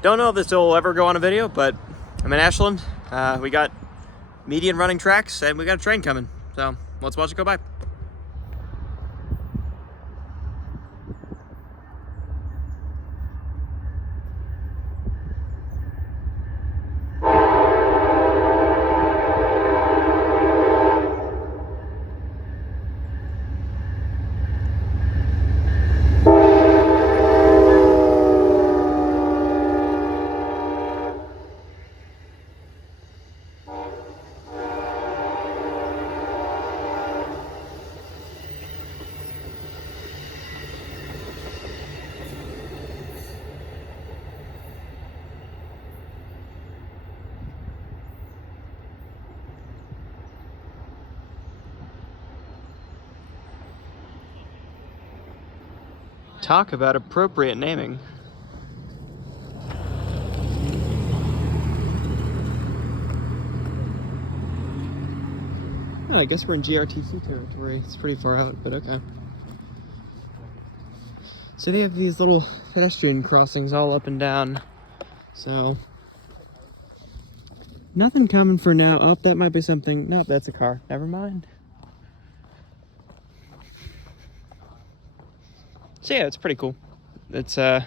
Don't know if this will ever go on a video, but I'm in Ashland. We got median running tracks and we got a train coming. So let's watch it go by. Talk about appropriate naming. I guess we're in GRTC territory. It's pretty far out, but okay. So they have these little pedestrian crossings all up and down. So nothing coming for now. Oh, that might be something. Nope, that's a car. Never mind. So yeah, it's pretty cool. It's I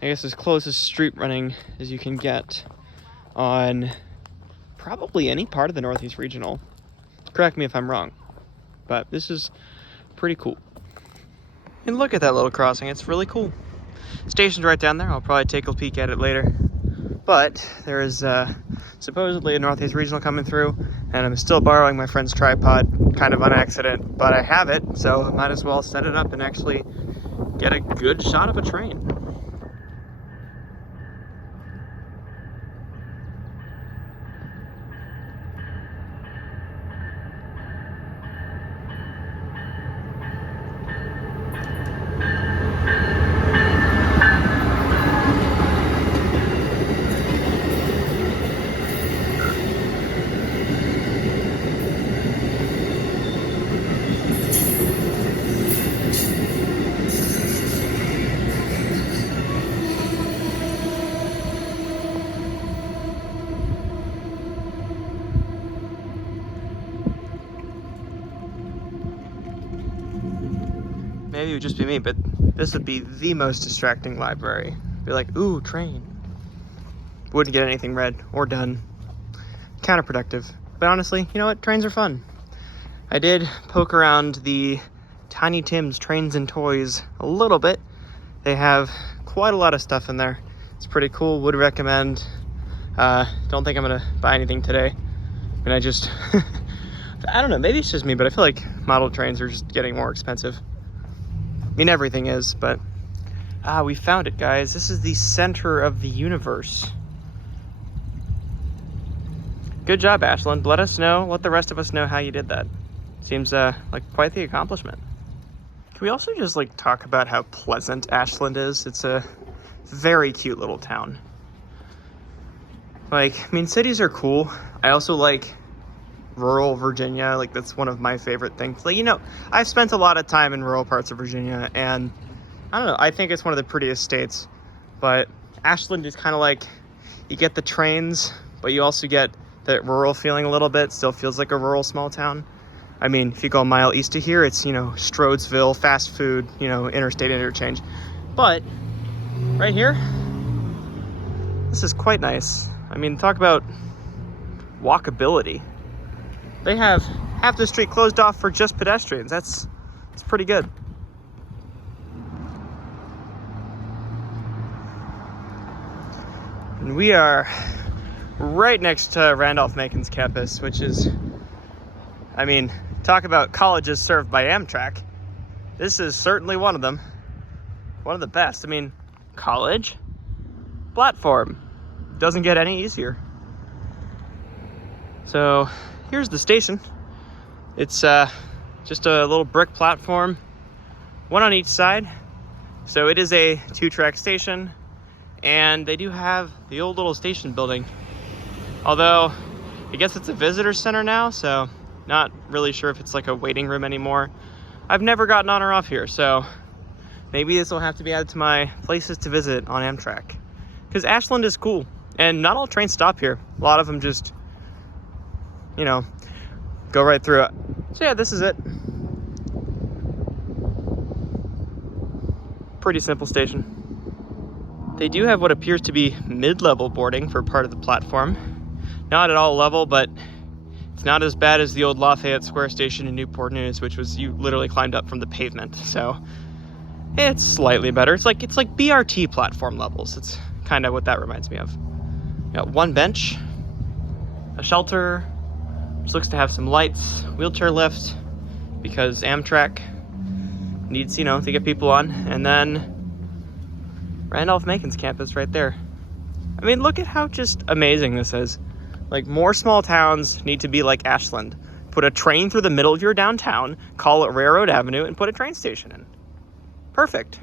guess as close as street running as you can get on probably any part of the Northeast Regional. Correct me if I'm wrong, but this is pretty cool. And look at that little crossing, it's really cool. Station's right down there. I'll probably take a peek at it later. But there is supposedly a Northeast Regional coming through, and I'm still borrowing my friend's tripod, kind of on accident, but I have it, so I might as well set it up and actually get a good shot of a train. Maybe it would just be me, but this would be the most distracting library. Be like, ooh, train. Wouldn't get anything read or done. Counterproductive. But honestly, you know what? Trains are fun. I did poke around the Tiny Tim's Trains and Toys a little bit. They have quite a lot of stuff in there. It's pretty cool. Would recommend. Don't think I'm gonna buy anything today. And I just, I don't know, maybe it's just me, but I feel like model trains are just getting more expensive. I mean, everything is, but we found it, guys. This is the center of the universe. Good job, Ashland. Let the rest of us know how you did that. Seems like quite the accomplishment. Can we also just like talk about how pleasant Ashland is? It's a very cute little town. Like, I mean, cities are cool. I also like rural Virginia. Like, that's one of my favorite things. Like, you know, I've spent a lot of time in rural parts of Virginia, and I don't know, I think it's one of the prettiest states. But Ashland is kind of like, you get the trains, but you also get that rural feeling a little bit. Still feels like a rural small town. I mean, if you go a mile east of here, it's, you know, Strodersville, fast food, you know, interstate interchange. But right here, this is quite nice. I mean, talk about walkability. They have half the street closed off for just pedestrians. It's pretty good. And we are right next to Randolph-Macon's campus, which is, I mean, talk about colleges served by Amtrak. This is certainly one of them. One of the best. I mean, college, platform. Doesn't get any easier. So here's the station. It's just a little brick platform, one on each side. So it is a 2-track station, and they do have the old little station building. Although, I guess it's a visitor center now, so not really sure if it's like a waiting room anymore. I've never gotten on or off here, so maybe this will have to be added to my places to visit on Amtrak. because Ashland is cool, and not all trains stop here. A lot of them just, you know, go right through it. So yeah, this is it. Pretty simple station. They do have what appears to be mid-level boarding for part of the platform. Not at all level, but it's not as bad as the old Lafayette Square station in Newport News, which was you literally climbed up from the pavement. So it's slightly better. It's like BRT platform levels. It's kind of what that reminds me of. You got one bench, a shelter, which looks to have some lights, wheelchair lift, because Amtrak needs, you know, to get people on, and then Randolph-Macon's campus right there. I mean, look at how just amazing this is. Like, more small towns need to be like Ashland. Put a train through the middle of your downtown, call it Railroad Avenue, and put a train station in. Perfect.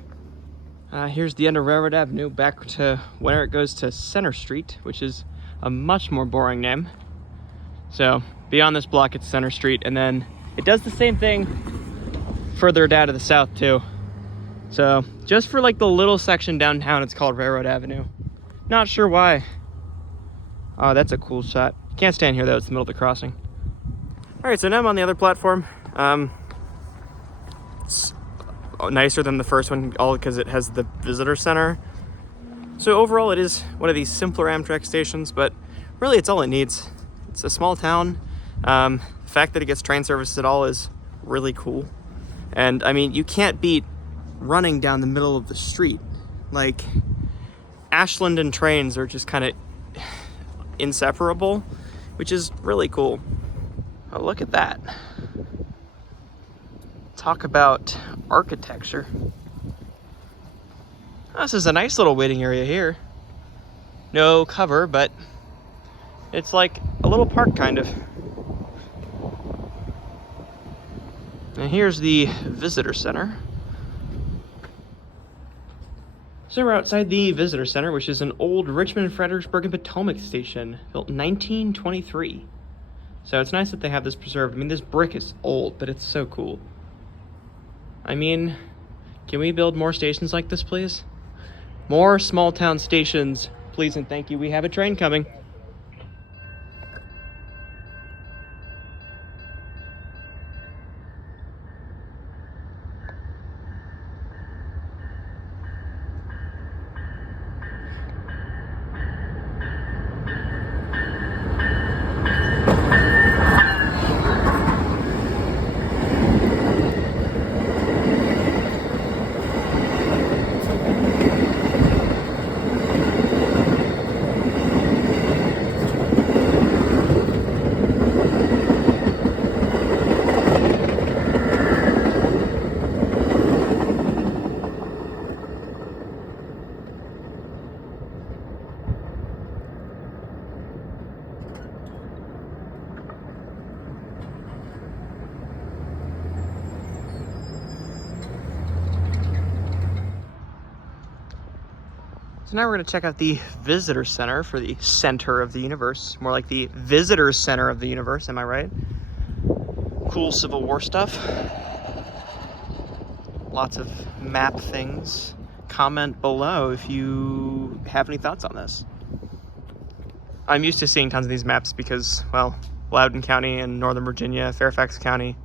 Here's the end of Railroad Avenue, back to where it goes to Center Street, which is a much more boring name. So, beyond this block, it's Center Street, and then it does the same thing further down to the south, too. So, just for like the little section downtown, it's called Railroad Avenue. Not sure why. Oh, that's a cool shot. Can't stand here though, it's the middle of the crossing. Alright, so now I'm on the other platform. It's nicer than the first one, all because it has the visitor center. So overall, it is one of these simpler Amtrak stations, but really it's all it needs. It's a small town. The fact that it gets train service at all is really cool. And I mean, you can't beat running down the middle of the street. Like, Ashland and trains are just kind of inseparable, which is really cool. Oh, look at that. Talk about architecture. Oh, this is a nice little waiting area here. No cover, but it's like a little park, kind of. And here's the visitor center. So we're outside the visitor center, which is an old Richmond, Fredericksburg, and Potomac station, built in 1923. So it's nice that they have this preserved. I mean, this brick is old, but it's so cool. I mean, can we build more stations like this, please? More small town stations, please and thank you. We have a train coming. So now we're going to check out the visitor center for the center of the universe. More like the visitor center of the universe, am I right? Cool Civil War stuff. Lots of map things. Comment below if you have any thoughts on this. I'm used to seeing tons of these maps because, well, Loudoun County and Northern Virginia, Fairfax County.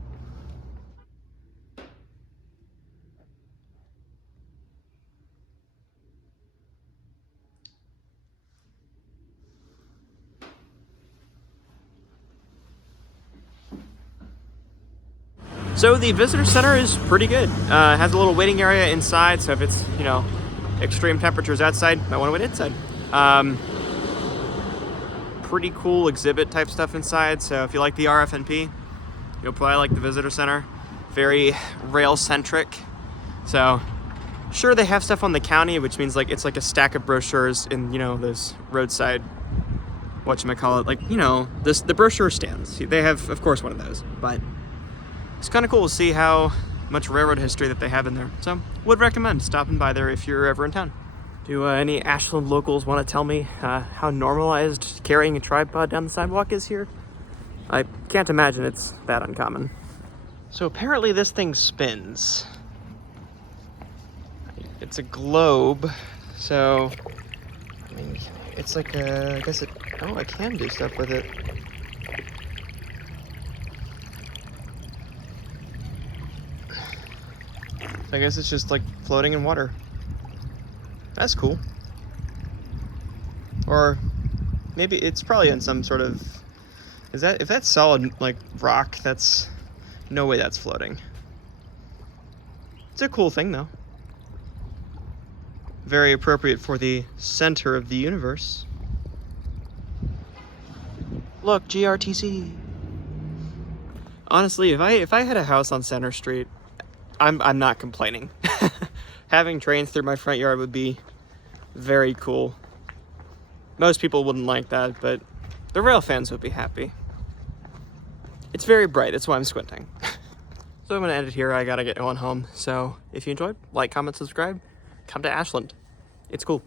So the visitor center is pretty good. It has a little waiting area inside, so if it's, you know, extreme temperatures outside, might want to wait inside. Pretty cool exhibit type stuff inside, so if you like the RFNP, you'll probably like the visitor center. Very rail-centric. So, sure, they have stuff on the county, which means like it's like a stack of brochures in, you know, those roadside, whatchamacallit, like, you know, the brochure stands. They have, of course, one of those, but it's kind of cool to see how much railroad history that they have in there. So, would recommend stopping by there if you're ever in town. Do any Ashland locals want to tell me how normalized carrying a tripod down the sidewalk is here? I can't imagine it's that uncommon. So apparently this thing spins. It's a globe, so I mean, it's like a, I guess it, oh, I can do stuff with it. So I guess it's just like floating in water. That's cool. Or maybe it's probably in some sort of, is that, if that's solid like rock, that's no way that's floating. It's a cool thing though. Very appropriate for the center of the universe. Look, GRTC. Honestly, if I had a house on Center Street, I'm not complaining. Having trains through my front yard would be very cool. Most people wouldn't like that, but the rail fans would be happy. It's very bright, that's why I'm squinting. So I'm gonna end it here, I gotta get going home. So if you enjoyed, like, comment, subscribe, come to Ashland. It's cool.